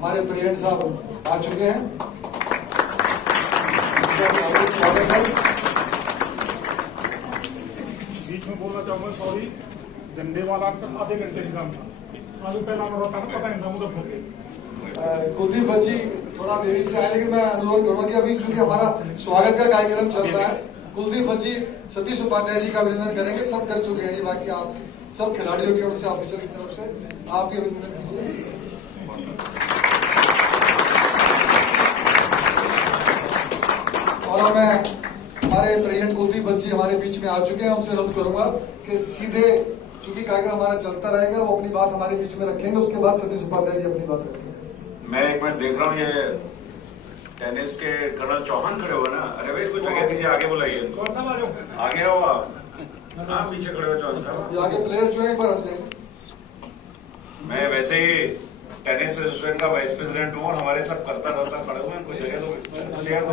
हमारे प्रेसिडेंट साहब आ चुके हैं। स्वागत है। बीच में बोलना चाहूंगा सॉरी, झंडे वाला आधे घंटे से काम था। आज पहला पता नहीं था, मुझे फंस गए। कुलदीप भज्जी थोड़ा देरी से आए, लेकिन मैं अनुरोध करूंगा कि अभी चूंकि हमारा स्वागत का कार्यक्रम चल रहा है, कुलदीप भज्जी सतीश उपाध्याय जी का अभिनंदन करेंगे। सब कर चुके हैं जी, बाकी आप सब खिलाड़ियों की ओर से, ऑफिसर की तरफ से आप भी अभिनंदन कीजिए। और मैं हमारे प्रेसिडेंट कुलदीप भज्जी हमारे बीच में आ चुके हैं। उनसे अनुरोध करूंगा कि सीधे चूंकि कार्यक्रम हमारा चलता रहेगा, वो अपनी बात हमारे बीच में रखेंगे, उसके बाद सतीश उपाध्याय जी अपनी बात रखेंगे। मैं एक मिनट देख रहा हूँ, ये टेनिस के कर्नल चौहान खड़े हो ना। अरे भाई कुछ जगह दीजिए, आगे बुलाइए। आगे आओ आप। हाँ पीछे खड़े हो चौहान साहब। आगे प्लेयर्स जो है एक बार हट जाएंगे। मैं वैसे ही टेनिस एसोसिएशन का वाइस प्रेसिडेंट हूँ और हमारे सब करता खड़े हुए हैं। कुछ जगह दो, चेयर दो,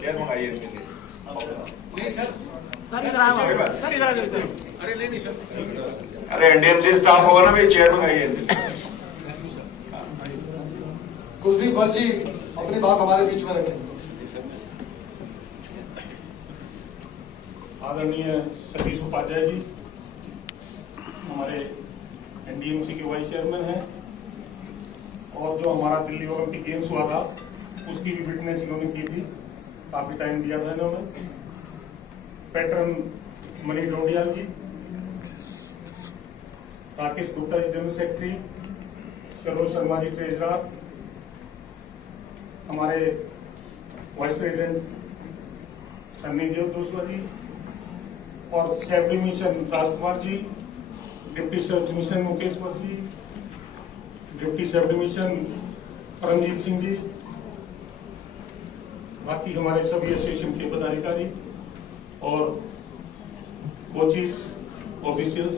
चेयर मंगाइए इनके लिए। अरे एनडीएमसी स्टाफ होगा ना भाई, चेयर मंगाइए। कुलदीप भज्जी अपनी बात हमारे बीच में रखें। आदरणीय सतीश उपाध्याय जी हमारे एनडीएमसी के वाइस चेयरमैन हैं, और जो हमारा दिल्ली ओलंपिक गेम्स हुआ था उसकी भी विटनेस इन्होंने की थी, काफी टाइम दिया था इन्होंने। Patron Mani Dodiyal ji, Rakesh Gupta ji general secretary, Saroj Sharma ji treasurer, हमारे vice president Sunny Joshua ji, और safe division Rajkumar ji, deputy safe division Mukeshwar ji, deputy safe division Paramjit Singh ji, बाकी हमारे सभी एसोसिएशन के पदाधिकारी और कोचेज, ऑफिशियल्स,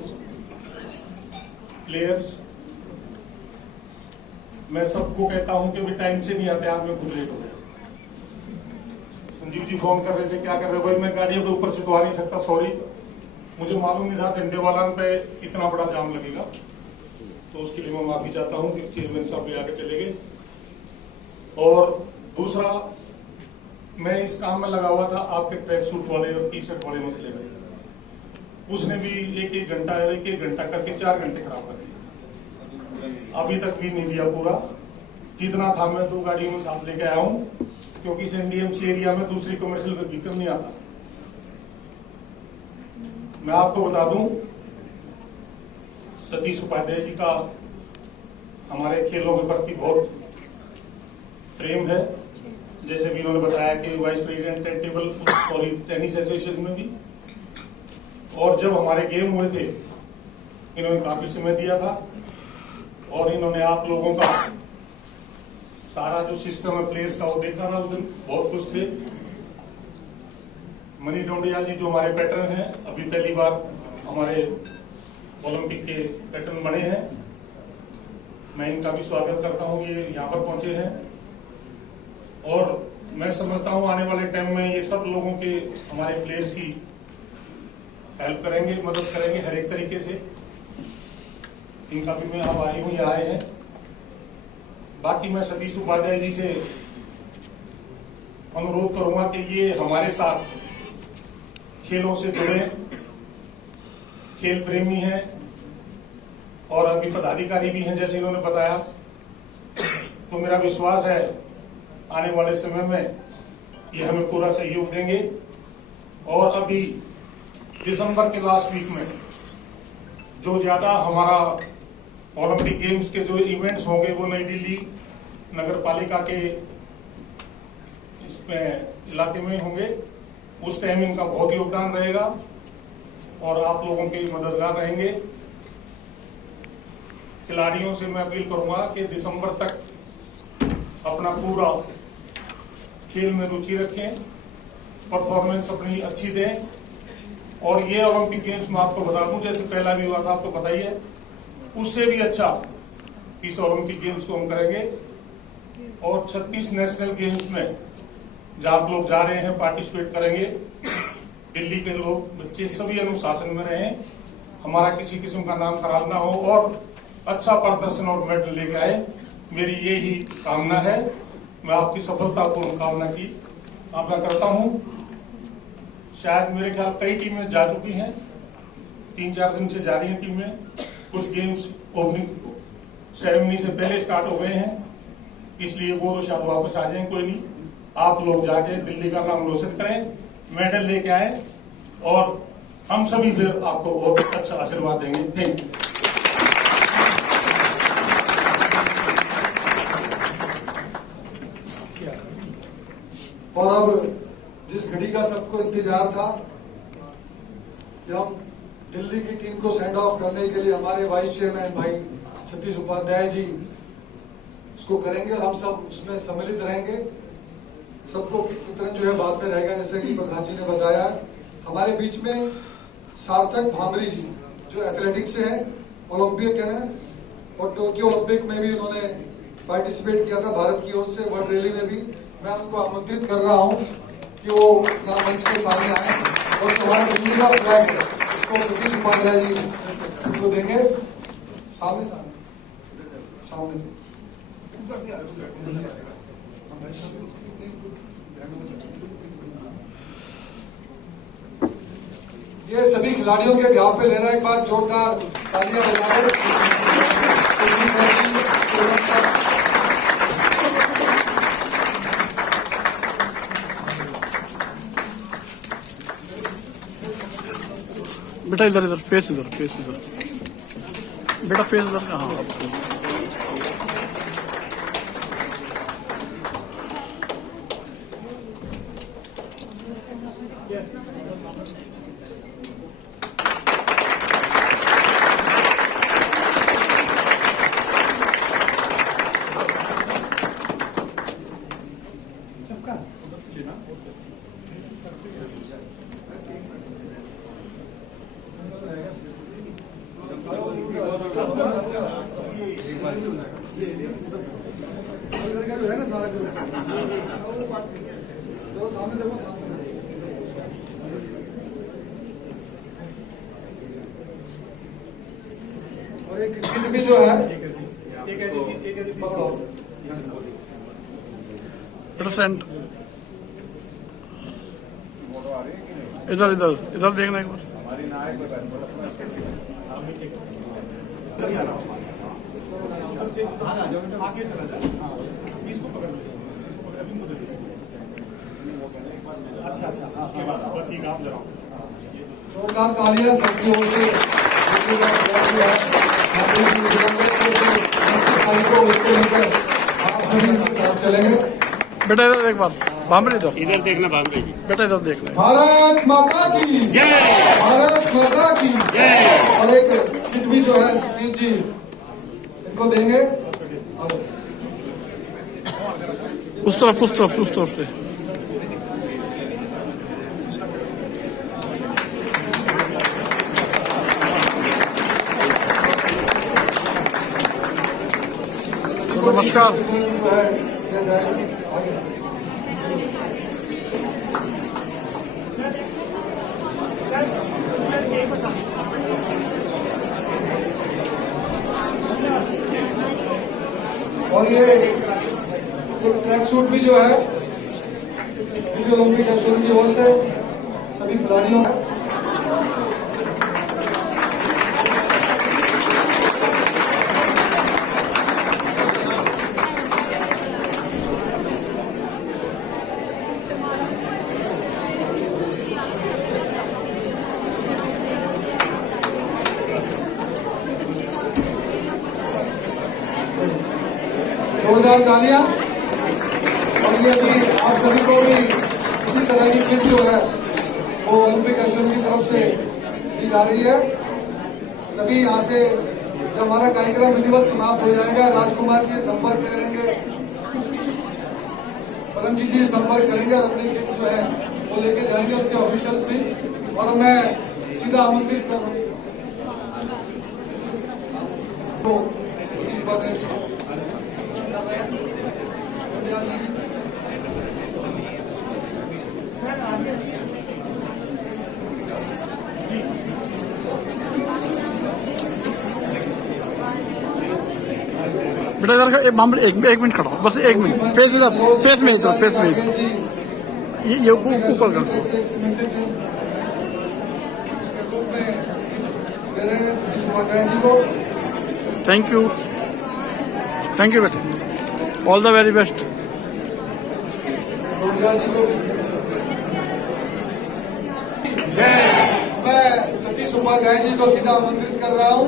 प्लेयर्स। मैं सबको कहता हूं कि भी टाइम से नहीं आते, आज मैं खुद लेट हो गया। संजीव जी फोन कर रहे थे, क्या कर रहे हो भाई? मैं गाड़ी के ऊपर से तो आ नहीं सकता, सॉरी, मुझे मालूम नहीं था झंडे वाला पे इतना बड़ा जाम लगेगा, तो उसके लिए मैं माफी चाहता हूं कि चेयरमैन साहब ले आके चले गए। और दूसरा, मैं इस काम में लगा हुआ था आपके ट्रैक सूट वाले और टी शर्ट वाले मसले में, उसने भी एक घंटा करके 4 घंटे खराब कर दिए। अभी तक भी नहीं दिया पूरा, जितना था मैं 2 गाड़ियों में साथ लेके आया हूं, क्योंकि इस एनडीएमसी एरिया में दूसरी कमर्शियल व्हीकल नहीं आता। मैं आपको बता दूं, सतीश उपाध्याय जी का हमारे खेलों के प्रति बहुत प्रेम है। जैसे भी उन्होंने बताया कि वाइस प्रेसिडेंट है टेनिस एसोसिएशन में भी, और जब हमारे गेम हुए थे इन्होंने काफी समय दिया था, और इन्होंने आप लोगों का सारा जो सिस्टम है प्लेयर्स का वो देखा था। उस दिन बहुत खुश थे। मनी डोडियाल जी जो हमारे पैटर्न हैं, अभी पहली बार हमारे ओलंपिक के पैटर्न बने हैं, मैं इनका भी स्वागत करता हूं, ये यहाँ पर पहुंचे हैं। और मैं समझता हूं आने वाले टाइम में ये सब लोगों के, हमारे प्लेयर्स की हेल्प करेंगे, मदद करेंगे हर एक तरीके से। इनका भी मैं आभारी हूं, ये आए हैं। बाकी मैं सतीश उपाध्याय जी से अनुरोध करूंगा कि ये हमारे साथ खेलों से जुड़े, खेल प्रेमी हैं और अभी पदाधिकारी भी हैं जैसे इन्होंने बताया। तो मेरा विश्वास है आने वाले समय में ये हमें पूरा सहयोग देंगे। और अभी दिसंबर के लास्ट वीक में जो ज्यादा हमारा ओलंपिक गेम्स के जो इवेंट्स होंगे वो नई दिल्ली नगर पालिका के इसमें इलाके में होंगे, उस टाइम इनका बहुत योगदान रहेगा और आप लोगों के मददगार रहेंगे। खिलाड़ियों से मैं अपील करूंगा कि दिसंबर तक अपना पूरा खेल में रुचि रखें, परफॉर्मेंस अपनी अच्छी दें। और ये ओलंपिक गेम्स में आपको बता दूं, जैसे पहला भी हुआ था आपको पता ही है, उससे भी अच्छा इस ओलंपिक गेम्स को हम करेंगे। और 36 नेशनल गेम्स में जहां आप लोग जा रहे हैं पार्टिसिपेट करेंगे, दिल्ली के लोग, बच्चे सभी अनुशासन में रहें, हमारा किसी किस्म का नाम खराब ना हो। और अच्छा प्रदर्शन और मेडल लेके आए। मेरी यही कामना है। मैं आपकी सफलतापूर्ण कामना की कामना करता हूं। शायद मेरे ख्याल कई टीमें जा चुकी हैं, 3-4 दिन से जा रही हैं टीमें। कुछ गेम्स ओपनिंग सेरेमनी से पहले स्टार्ट हो गए हैं, इसलिए वो तो शायद वापस आ जाएं। कोई नहीं, आप लोग जाके दिल्ली का नाम रोशन करें, मेडल लेके आए और हम सभी फिर आपको बहुत अच्छा आशीर्वाद देंगे। Thank you. और अब जिस घड़ी का सबको इंतजार था कि हम दिल्ली की टीम को सेंड ऑफ करने के लिए हमारे वाइस चेयरमैन भाई सतीश उपाध्याय जी उसको करेंगे और हम सब उसमें सम्मिलित रहेंगे। सबको वितरण जो है बाद में रहेगा, जैसे कि प्रधान जी ने बताया। हमारे बीच में सार्थक भामरी जी जो एथलेटिक्स से है, ओलंपिक है और टोक्यो ओलंपिक में भी उन्होंने पार्टिसिपेट किया था भारत की ओर से, वर्ल्ड रैली में भी। मैं उनको आमंत्रित कर रहा हूं कि वो अपना मंच के सामने आए और हमारा दिल्ली का फ्लैग है उसको सतीश उपाध्याय जी उनको देंगे। सामने सामने से ये सभी खिलाड़ियों के ब्याह पे ले रहा है। एक बार जोरदार तालियां बजा बेटा इधर इधर फेस इधर बेटा फेस इधर का। हाँ जो है ना सारा सामने देखो। और एक किट भी जो है पकड़ो बेटा सेंट इधर इधर इधर देखना एक बार। आगे चला जा, इसको पकड़ लो, अभी मुझे अच्छा उसके बाद ठीक आप जरा जोरदार तालियां सबकी ओर से। आप सभी के साथ चलेंगे। बेटा इधर एक बार भामरी इधर देखना भामरे जी। बेटा इधर देखना। भारत माता की जय। भारत माता की जय। और एक किट भी जो है सतीश जी इनको देंगे। उस तरफ से नमस्कार। और ये ट्रैक सूट भी जो है दिल्ली ओलंपिक एसोसिएशन की ओर से सभी खिलाड़ियों है। जोरदार तालियां। और ये भी आप सभी को भी इसी तरह की किट जो है वो ओलंपिक एसोसिएशन की तरफ से दी जा रही है। सभी यहाँ से जब हमारा कार्यक्रम विधिवत समाप्त हो जाएगा, राजकुमार जी संपर्क करेंगे, परमजीत जी संपर्क करेंगे और अपनी किट जो है वो लेके जाएंगे उनके ऑफिशियल भी। और मैं सीधा आमंत्रित कर रहा हूँ तो उसकी बात है बेटा इधर का बामरे एक मिनट खड़ा हो, बस 1 मिनट। फेस इधर, फेस में इधर, फेस में इधर। ये ऊपर कर। थैंक यू बेटे, ऑल द वेरी बेस्ट। मैं सतीश उपाध्याय जी को सीधा आमंत्रित कर रहा हूं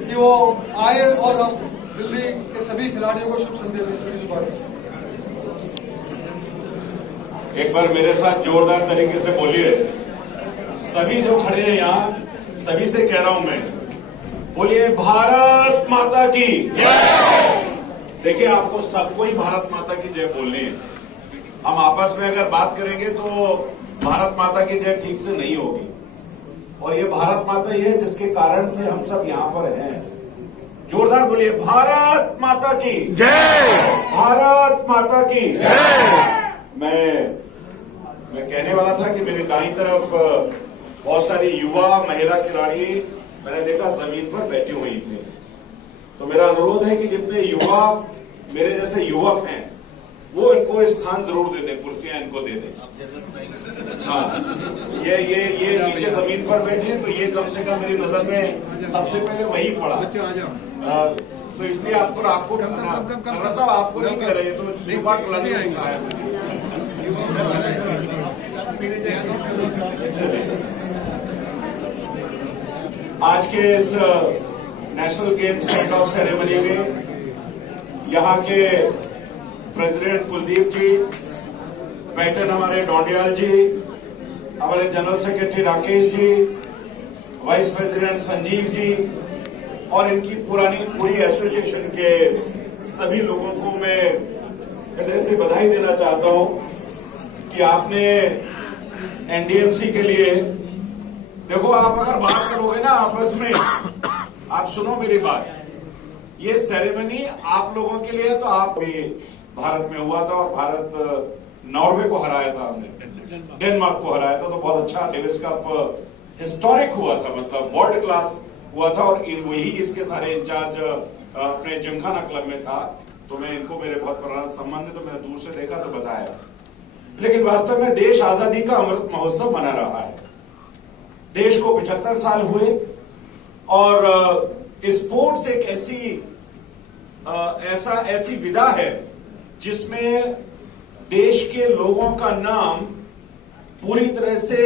कि वो आए और हम दिल्ली के सभी खिलाड़ियों को शुभ संदेश दें। सतीश उपाध्याय एक बार मेरे साथ जोरदार तरीके से बोलिए। सभी जो खड़े हैं यहाँ, सभी से कह रहा हूं मैं, बोलिए भारत माता की जय। देखिए, आपको सबको ही भारत माता की जय बोलनी है। हम आपस में अगर बात करेंगे तो भारत माता की जय ठीक से नहीं होगी। और ये भारत माता ही है जिसके कारण से हम सब यहाँ पर हैं। जोरदार बोलिए, भारत माता की जय, भारत माता की जय। मैं कहने वाला था कि मेरे दाईं तरफ बहुत सारी युवा महिला खिलाड़ी मैंने देखा जमीन पर बैठी हुई थी। तो मेरा अनुरोध है कि जितने युवा मेरे जैसे युवक हैं वो इनको स्थान जरूर दे दें, कुर्सियां इनको दे दें। हाँ, ये नीचे जमीन पर बैठे हैं, तो ये कम से कम मेरी नजर में सबसे पहले वही पड़ा। तो इसलिए आपको खन्ना साहब आपको नहीं कह रहे, तो युवा टोला आज के इस national games send off ceremony में यहाँ के प्रेसिडेंट कुलदीप जी, पैटर्न हमारे डोंडियाल जी, हमारे general secretary Rakesh ji, vice president Sanjeev ji और इनकी पूरी एसोसिएशन के सभी लोगों को मैं हृदय से बधाई देना चाहता हूं कि आपने एनडीएमसी के लिए, देखो आप अगर बात करोगे ना आपस में, आप सुनो मेरी बात, ये सेरेमनी आप लोगों के लिए, तो आप भी भारत में हुआ था और भारत नॉर्वे को हराया था, हमने डेनमार्क को हराया था। तो बहुत अच्छा डेविस कप हिस्टोरिक हुआ था, मतलब वर्ल्ड क्लास हुआ था। और वही इसके सारे इंचार्ज अपने जिमखाना क्लब में था। तो मैं इनको मेरे बहुत पुराना संबंध है, तो मैंने दूर से देखा तो बताया। लेकिन वास्तव में देश आजादी का अमृत महोत्सव मना रहा है। देश को 75 साल हुए और स्पोर्ट्स एक ऐसी विधा है जिसमें देश के लोगों का नाम पूरी तरह से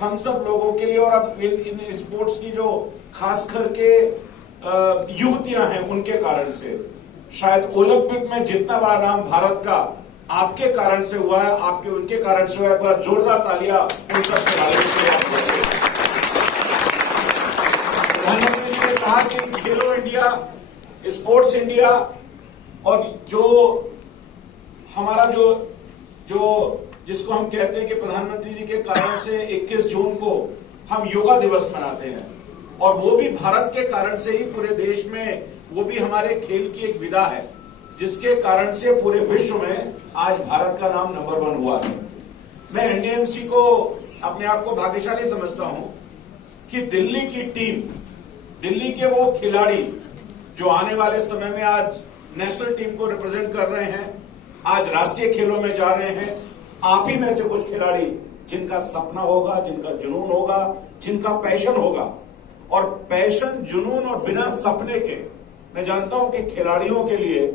हम सब लोगों के लिए, और अब इन स्पोर्ट्स की जो खास करके युवतियां हैं उनके कारण से, शायद ओलंपिक में जितना बड़ा नाम भारत का आपके कारण से हुआ है, आपके उनके कारण से हुआ है। पर जोरदार तालियां उन सब खिलाड़ियों के लिए। प्रधानमंत्री जी ने कहा कि खेलो इंडिया, स्पोर्ट्स इंडिया, और जो हमारा जो जिसको हम कहते हैं कि प्रधानमंत्री जी के कारण से 21 जून को हम योगा दिवस मनाते हैं, और वो भी भारत के कारण से ही पूरे देश में, वो भी हमारे खेल की एक विधा है जिसके कारण से पूरे विश्व में आज भारत का नाम नंबर 1 हुआ है। मैं एनडीएमसी को अपने आप को भाग्यशाली समझता हूं कि दिल्ली की टीम, दिल्ली के वो खिलाड़ी जो आने वाले समय में आज नेशनल टीम को रिप्रेजेंट कर रहे हैं, आज राष्ट्रीय खेलों में जा रहे हैं, आप ही में से कुछ खिलाड़ी जिनका सपना होगा, जिनका जुनून होगा, जिनका पैशन होगा। और पैशन, जुनून और बिना सपने के, मैं जानता हूं कि खिलाड़ियों के लिए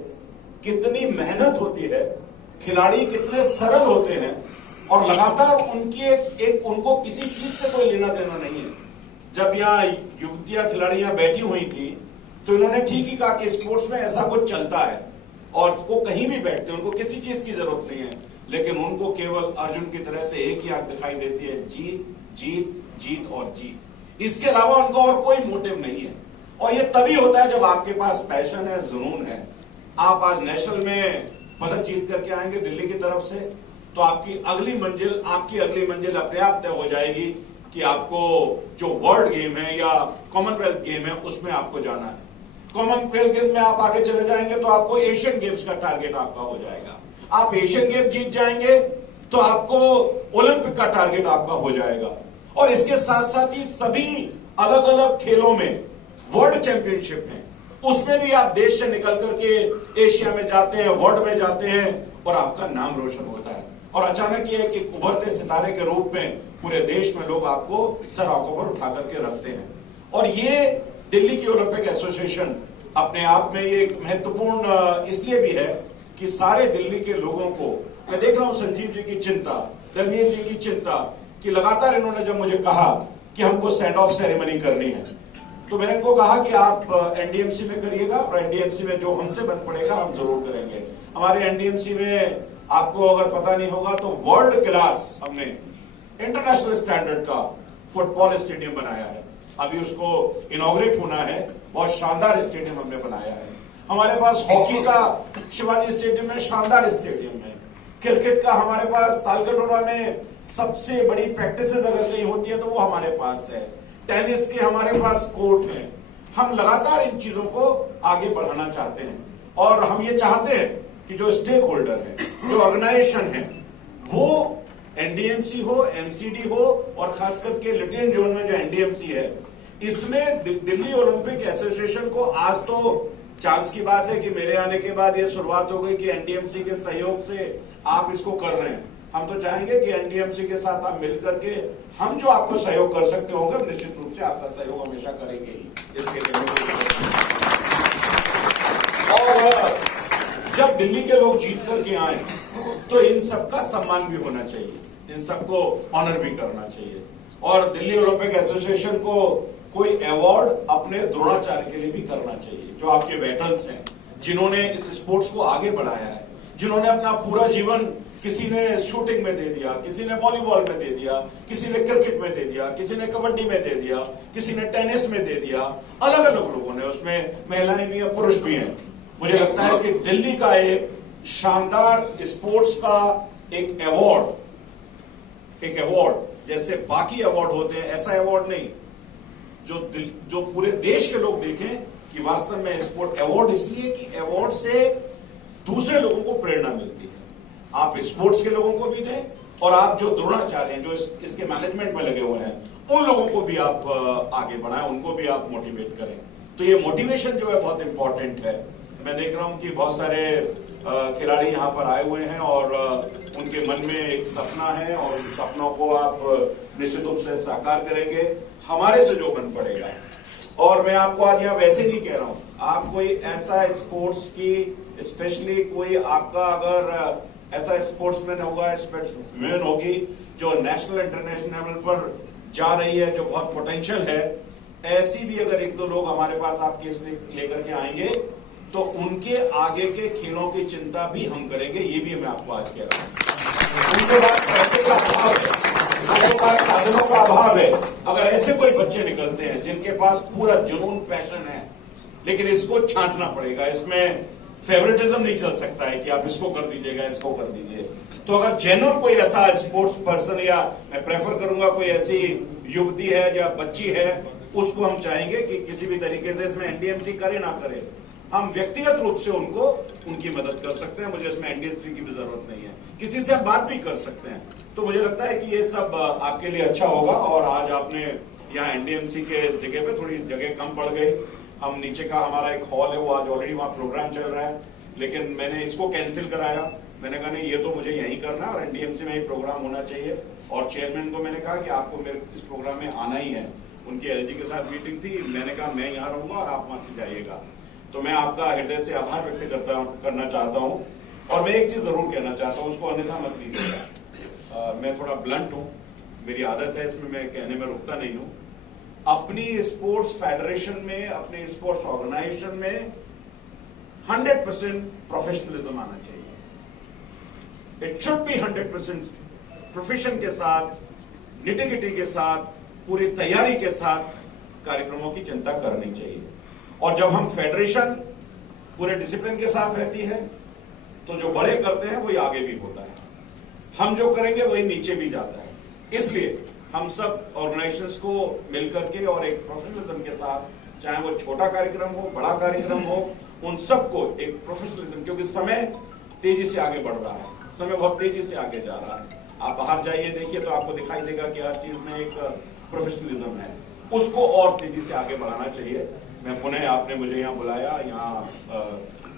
कितनी मेहनत होती है, खिलाड़ी कितने सरल होते हैं, और लगातार उनको किसी चीज से कोई लेना देना नहीं है। जब यहाँ युवतियां खिलाड़ी यहाँ बैठी हुई थी तो इन्होंने ठीक ही कहा कि स्पोर्ट्स में ऐसा कुछ चलता है और वो कहीं भी बैठते हैं, उनको किसी चीज की जरूरत नहीं है, लेकिन उनको केवल अर्जुन की तरह से एक ही आंख दिखाई देती है, जीत जीत जीत और जीत। इसके अलावा उनको और कोई मोटिव नहीं है। और ये तभी होता है जब आपके पास पैशन है, जुनून है। आप आज नेशनल में पदक जीत करके आएंगे दिल्ली की तरफ से, तो आपकी अगली मंजिल अपने आप तय हो जाएगी कि आपको जो वर्ल्ड गेम है या कॉमनवेल्थ गेम है उसमें आपको जाना है। कॉमनवेल्थ गेम में आप आगे चले जाएंगे तो आपको एशियन गेम्स का टारगेट आपका हो जाएगा। आप एशियन गेम जीत जाएंगे तो आपको ओलंपिक का टारगेट आपका हो जाएगा। और इसके साथ साथ ही सभी अलग अलग खेलों में वर्ल्ड चैंपियनशिप में, उसमें भी आप देश से निकल करके एशिया में जाते हैं, वर्ल्ड में जाते हैं और आपका नाम रोशन होता है। और अचानक ये कि उभरते सितारे के रूप में पूरे देश में लोग आपको सर आंखों पर उठा करके रखते हैं। और ये दिल्ली की ओलंपिक एसोसिएशन अपने आप में ये एक महत्वपूर्ण इसलिए भी है कि सारे दिल्ली के लोगों को, मैं देख रहा हूं संजीव जी की चिंता, धर्मेंद्र जी की चिंता, कि लगातार इन्होंने जब मुझे कहा कि हमको सेंड ऑफ सेरेमनी करनी है, तो मैंने इनको कहा कि आप एनडीएमसी में करिएगा और एनडीएमसी में जो हमसे बन पड़ेगा हम जरूर करेंगे। हमारे एनडीएमसी में आपको अगर पता नहीं होगा तो वर्ल्ड क्लास हमने इंटरनेशनल स्टैंडर्ड का फुटबॉल स्टेडियम बनाया है। अभी उसको इनॉग्रेट होना है, बहुत शानदार स्टेडियम हमने बनाया है। हमारे पास हॉकी का शिवाजी स्टेडियम में शानदार स्टेडियम है। क्रिकेट का हमारे पास तालकटोरा में सबसे बड़ी प्रैक्टिसेस अगर कहीं होती है तो वो हमारे पास है। टेनिस के हमारे पास कोर्ट है। हम लगातार इन चीजों को आगे बढ़ाना चाहते हैं और हम ये चाहते हैं कि जो स्टेक होल्डर है, जो ऑर्गेनाइजेशन है, वो एनडीएमसी हो, एमसीडी हो और खास करके लिटियन जोन में जो एनडीएमसी है, इसमें दिल्ली ओलंपिक एसोसिएशन को आज तो चांस की बात है कि मेरे आने के बाद ये शुरुआत हो गई कि एनडीएमसी के सहयोग से आप इसको कर रहे हैं। हम तो चाहेंगे कि एनडीएमसी के साथ आप मिलकर के हम जो आपको सहयोग कर सकते होंगे, निश्चित रूप से आपका सहयोग हमेशा करेंगे ही। इसके लिए और जब दिल्ली के लोग जीत करके आए तो इन सबका सम्मान भी होना चाहिए, इन सबको ऑनर भी करना चाहिए। और दिल्ली ओलंपिक एसोसिएशन को कोई अवार्ड अपने द्रोणाचार्य के लिए भी करना चाहिए, जो आपके वेटरन्स हैं, जिन्होंने इस स्पोर्ट्स को आगे बढ़ाया है, जिन्होंने अपना पूरा जीवन, किसी ने शूटिंग में दे दिया, किसी ने वॉलीबॉल में दे दिया, किसी ने क्रिकेट में दे दिया, किसी ने कबड्डी में दे दिया, किसी ने टेनिस में दे दिया, अलग अलग लोगों ने, उसमें महिलाएं भी हैं, पुरुष भी हैं। मुझे लगता है कि दिल्ली का एक शानदार स्पोर्ट्स का एक अवार्ड जैसे बाकी अवार्ड होते हैं, ऐसा अवार्ड नहीं जो पूरे देश के लोग देखें कि वास्तव में स्पोर्ट अवार्ड, इसलिए कि अवार्ड से दूसरे लोगों को प्रेरणा मिलती है। आप स्पोर्ट्स के लोगों को भी दें और आप जो द्रोणाचार्य हैं, जो इसके मैनेजमेंट में लगे हुए हैं, उन लोगों को भी आप आगे बढ़ाएं, उनको भी आप मोटिवेट करें। तो ये मोटिवेशन जो है बहुत इंपॉर्टेंट है। मैं देख रहा हूं कि बहुत सारे खिलाड़ी यहाँ पर आए हुए हैं और उनके मन में एक सपना है और उन सपनों को आप निश्चित रूप से साकार करेंगे, हमारे से जो बन पड़ेगा। और मैं आपको आज यहाँ वैसे नहीं कह रहा हूँ, आप कोई ऐसा स्पोर्ट्स की, स्पेशली कोई आपका अगर ऐसा स्पोर्ट्समैन होगा, स्पोर्ट्समैन होगी जो नेशनल इंटरनेशनल लेवल पर जा रही है, जो बहुत पोटेंशियल है, ऐसी भी अगर एक दो लोग हमारे पास आपके लेकर के आएंगे तो उनके आगे के खेलों की चिंता भी हम करेंगे। ये भी मैं आपको आज कह रहा हूं। उनके पास पैसे का अभाव है, उनके पास साधनों का अभाव है। अगर ऐसे कोई बच्चे निकलते हैं जिनके पास पूरा जुनून, पैशन है, लेकिन इसको छांटना पड़ेगा, इसमें फेवरेटिज्म नहीं चल सकता है कि आप इसको कर दीजिएगा, इसको कर दीजिए। तो अगर जेन्युइन कोई ऐसा स्पोर्ट्स पर्सन, या मैं प्रेफर करूंगा कोई ऐसी युवती है या बच्ची है, उसको हम चाहेंगे कि किसी भी तरीके से इसमें एनडीएमसी करे ना करे, हम व्यक्तिगत रूप से उनकी मदद कर सकते हैं। मुझे इसमें एनडीएमसी की भी जरूरत नहीं है, किसी से हम बात भी कर सकते हैं। तो मुझे लगता है कि ये सब आपके लिए अच्छा होगा। और आज आपने यहाँ एनडीएमसी के जगह पे थोड़ी जगह कम पड़ गई। हम नीचे का हमारा एक हॉल है, वो आज ऑलरेडी वहाँ प्रोग्राम चल रहा है, लेकिन मैंने इसको कैंसिल कराया। मैंने कहा नहीं, ये तो मुझे यहीं करना है और एनडीएमसी में ही प्रोग्राम होना चाहिए। और चेयरमैन को मैंने कहा कि आपको मेरे इस प्रोग्राम में आना ही है। उनकी एलजी के साथ मीटिंग थी, मैंने कहा मैं यहाँ रहूंगा और आप वहां से जाइएगा। तो मैं आपका हृदय से आभार व्यक्त करना चाहता हूँ। और मैं एक चीज जरूर कहना चाहता हूँ, उसको अन्यथा मत लीजिएगा। मैं थोड़ा ब्लंट हूँ, मेरी आदत है इसमें, मैं कहने में रुकता नहीं हूँ। अपनी स्पोर्ट्स फेडरेशन में, अपनी स्पोर्ट्स ऑर्गेनाइजेशन में 100% प्रोफेशनलिज्म आना चाहिए। इट शुड बी 100% प्रोफेशन के साथ, निटिगिटी के साथ, पूरी तैयारी के साथ कार्यक्रमों की चिंता करनी चाहिए। और जब हम फेडरेशन पूरे डिसिप्लिन के साथ रहती है तो जो बड़े करते हैं वही आगे भी होता है, हम जो करेंगे वही नीचे भी जाता है। इसलिए हम सब ऑर्गेनाइजेशंस को मिलकर के और एक प्रोफेशनलिज्म के साथ, चाहे वो छोटा कार्यक्रम हो, बड़ा कार्यक्रम हो, उन सबको एक प्रोफेशनलिज्म, क्योंकि समय तेजी से आगे बढ़ रहा है, समय बहुत तेजी से आगे जा रहा है। आप बाहर जाइए, देखिए तो आपको दिखाई देगा कि हर चीज में एक प्रोफेशनलिज्म है, उसको और तेजी से आगे बढ़ाना चाहिए। मैं पुनः आपने मुझे यहाँ बुलाया, यहाँ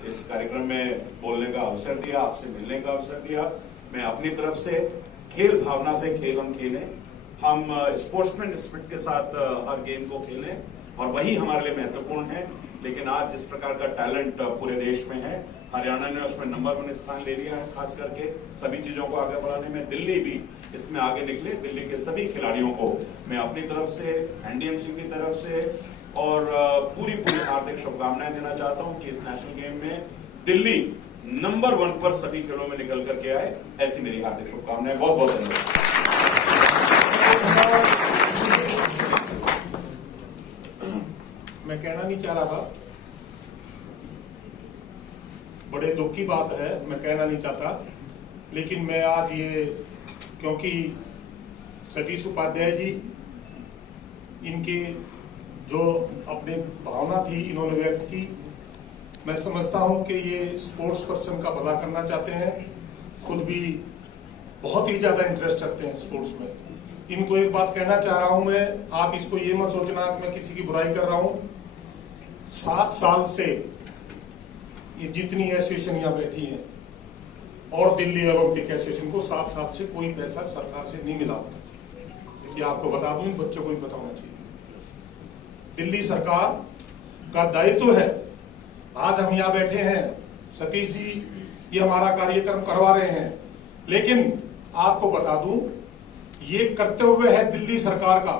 इस कार्यक्रम में बोलने का अवसर दिया, आपसे मिलने का अवसर दिया। मैं अपनी तरफ से खेल भावना से खेल हम खेलें, हम स्पोर्ट्समैन स्पिरिट के साथ हर गेम को खेलें, और वही हमारे लिए महत्वपूर्ण है। लेकिन आज जिस प्रकार का टैलेंट पूरे देश में है, हरियाणा ने उसमें नंबर 1 स्थान ले लिया है, खास करके सभी चीजों को आगे बढ़ाने में। दिल्ली भी इसमें आगे निकले। दिल्ली के सभी खिलाड़ियों को मैं अपनी तरफ से, एनडीएमसी की तरफ से और पूरी हार्दिक शुभकामनाएं देना चाहता हूं कि इस नेशनल गेम में दिल्ली नंबर 1 पर सभी खेलों में निकल करके आए। ऐसी मेरी हार्दिक शुभकामनाएं। बहुत बहुत धन्यवाद। मैं कहना नहीं चाह रहा था, बड़े दुख की बात है, मैं कहना नहीं चाहता, लेकिन मैं आज ये, क्योंकि सतीश उपाध्याय जी, इनके जो अपनी भावना थी इन्होंने व्यक्त की, मैं समझता हूं कि ये स्पोर्ट्स पर्सन का भला करना चाहते हैं, खुद भी बहुत ही ज्यादा इंटरेस्ट रखते हैं स्पोर्ट्स में। इनको एक बात कहना चाह रहा हूं मैं, आप इसको ये मत सोचना कि मैं किसी की बुराई कर रहा हूं। 7 साल से ये जितनी एसोसिएशन यहाँ बैठी है और दिल्ली ओलंपिक एसोसिएशन को 7 साल से कोई पैसा सरकार से नहीं मिला था। देखिए, आपको बता दूं, बच्चों को भी बताना चाहिए। दिल्ली सरकार का दायित्व है। आज हम यहाँ बैठे हैं, सतीश जी ये हमारा कार्यक्रम करवा रहे हैं, लेकिन आपको बता दूं, ये कर्तव्य है दिल्ली सरकार का।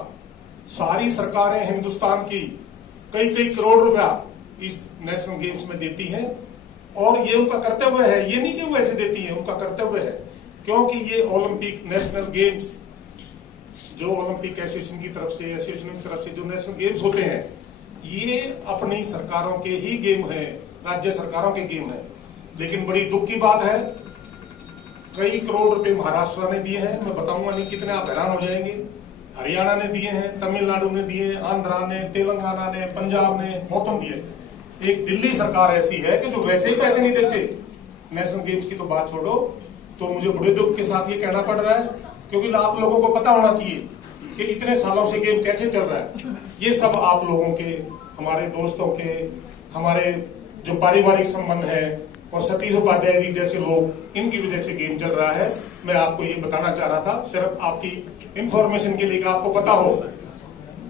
सारी सरकारें हिंदुस्तान की कई करोड़ रुपया इस नेशनल गेम्स में देती हैं, और ये उनका कर्तव्य है। ये नहीं कि वो ऐसे देती है, उनका कर्तव्य है, क्योंकि ये ओलंपिक नेशनल गेम्स जो ओलंपिक एसोसिएशन की तरफ से, एसोसिएशन की तरफ से जो नेशनल गेम्स होते हैं, ये अपनी सरकारों के ही गेम है, राज्य सरकारों के गेम है। लेकिन बड़ी दुख की बात है, कई करोड़ रुपए महाराष्ट्र ने दिए हैं, मैं बताऊंगा नहीं कितने, आप हैरान हो जाएंगे। हरियाणा ने दिए हैं, तमिलनाडु ने दिए, आंध्रा ने, तेलंगाना ने, पंजाब ने, बहुतों दिए। एक दिल्ली सरकार ऐसी है कि जो वैसे ही पैसे नहीं देते। नेशनल गेम्स की तो बात छोड़ो, तो मुझे बड़े दुख के साथ ये कहना पड़ रहा है, क्योंकि आप लोगों को पता होना चाहिए कि इतने सालों से गेम कैसे चल रहा है। ये सब आप लोगों के, हमारे दोस्तों के, हमारे जो पारिवारिक संबंध है, और सतीश उपाध्याय जी जैसे लोग, इनकी वजह से गेम चल रहा है। मैं आपको ये बताना चाह रहा था, सिर्फ आपकी इंफॉर्मेशन के लिए, कि आपको पता हो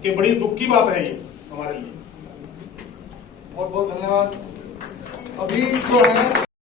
कि बड़ी दुख की बात है ये हमारे लिए। बहुत बहुत धन्यवाद। अभी जो है